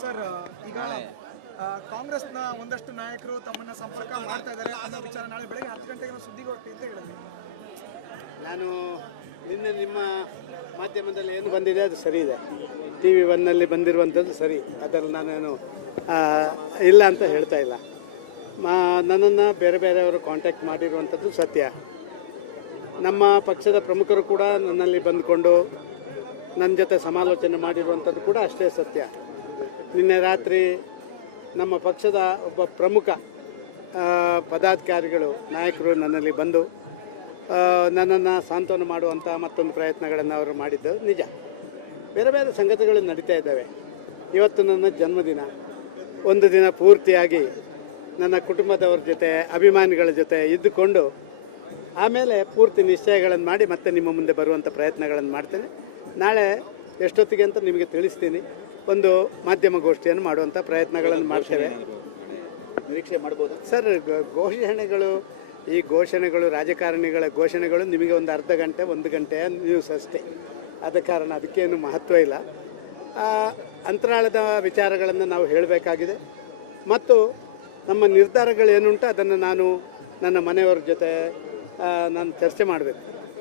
Sir ಈಗ ಕಾಂಗ್ರೆಸ್ನ ಒಂದಷ್ಟು ನಾಯಕರು ತಮ್ಮನ್ನ ಸಂಪರ್ಕ ಮಾಡ್ತಾ ಇದ್ದಾರೆ ಅನ್ನೋ ವಿಚಾರ ನಾಳೆ ಬೆಳಗ್ಗೆ 10 ಗಂಟೆಗೆ ಸುದ್ದಿಗೋಷ್ಠಿ ಅಂತ ಹೇಳಿದ್ವಿ. ನಾನು ನಿನ್ನೆ ನಿಮ್ಮ ಮಾಧ್ಯಮದಲ್ಲಿ ಏನು ಬಂದಿದೆ ಅದು ಸರಿ ಇದೆ. TV1ನಲ್ಲಿ ಬಂದಿರುವಂಥದ್ದು ಸರಿ, ಅದರಲ್ಲಿ ನಾನೇನು ಇಲ್ಲ ಅಂತ ಹೇಳ್ತಾ ಇಲ್ಲ. ನನ್ನನ್ನು ಬೇರೆ ಬೇರೆಯವರು ಕಾಂಟ್ಯಾಕ್ಟ್ ಮಾಡಿರುವಂಥದ್ದು ಸತ್ಯ. ನಮ್ಮ ಪಕ್ಷದ ಪ್ರಮುಖರು ಕೂಡ ನನ್ನಲ್ಲಿ ಬಂದುಕೊಂಡು ನನ್ನ ಜೊತೆ ಸಮಾಲೋಚನೆ ಮಾಡಿರುವಂಥದ್ದು ಕೂಡ ಅಷ್ಟೇ ಸತ್ಯ. ನಿನ್ನೆ ರಾತ್ರಿ ನಮ್ಮ ಪಕ್ಷದ ಒಬ್ಬ ಪ್ರಮುಖ ಪದಾಧಿಕಾರಿಗಳು ನಾಯಕರು ನನ್ನಲ್ಲಿ ಬಂದು ನನ್ನನ್ನು ಸಾಂತ್ವನ ಮಾಡುವಂಥ ಮತ್ತೊಂದು ಪ್ರಯತ್ನಗಳನ್ನು ಅವರು ಮಾಡಿದ್ದು ನಿಜ. ಬೇರೆ ಬೇರೆ ಸಂಗತಿಗಳು ನಡೀತಾ ಇದ್ದಾವೆ. ಇವತ್ತು ನನ್ನ ಜನ್ಮದಿನ, ಒಂದು ದಿನ ಪೂರ್ತಿಯಾಗಿ ನನ್ನ ಕುಟುಂಬದವ್ರ ಜೊತೆ ಅಭಿಮಾನಿಗಳ ಜೊತೆ ಇದ್ದುಕೊಂಡು ಆಮೇಲೆ ಪೂರ್ತಿ ನಿಶ್ಚಯಗಳನ್ನು ಮಾಡಿ ಮತ್ತೆ ನಿಮ್ಮ ಮುಂದೆ ಬರುವಂಥ ಪ್ರಯತ್ನಗಳನ್ನು ಮಾಡ್ತೇನೆ. ನಾಳೆ ಎಷ್ಟೊತ್ತಿಗೆ ಅಂತ ನಿಮಗೆ ತಿಳಿಸ್ತೀನಿ. ಒಂದು ಮಾಧ್ಯಮ ಗೋಷ್ಠಿಯನ್ನು ಮಾಡುವಂಥ ಪ್ರಯತ್ನಗಳನ್ನು ಮಾಡ್ತೇವೆ. ನಿರೀಕ್ಷೆ ಮಾಡ್ಬೋದು ಸರ್. ಘೋಷಣೆಗಳು, ಈ ಘೋಷಣೆಗಳು, ರಾಜಕಾರಣಿಗಳ ಘೋಷಣೆಗಳು ನಿಮಗೆ ಒಂದು ಅರ್ಧ ಗಂಟೆ 1 ಗಂಟೆಯ ನ್ಯೂಸ್ ಅಷ್ಟೇ. ಆದ ಕಾರಣ ಅದಕ್ಕೇನು ಮಹತ್ವ ಇಲ್ಲ. ಅಂತರಾಳದ ವಿಚಾರಗಳನ್ನು ನಾವು ಹೇಳಬೇಕಾಗಿದೆ ಮತ್ತು ನಮ್ಮ ನಿರ್ಧಾರಗಳೇನುಂಟು ಅದನ್ನು ನಾನು ನನ್ನ ಮನೆಯವರ ಜೊತೆ ನಾನು ಚರ್ಚೆ ಮಾಡಬೇಕು.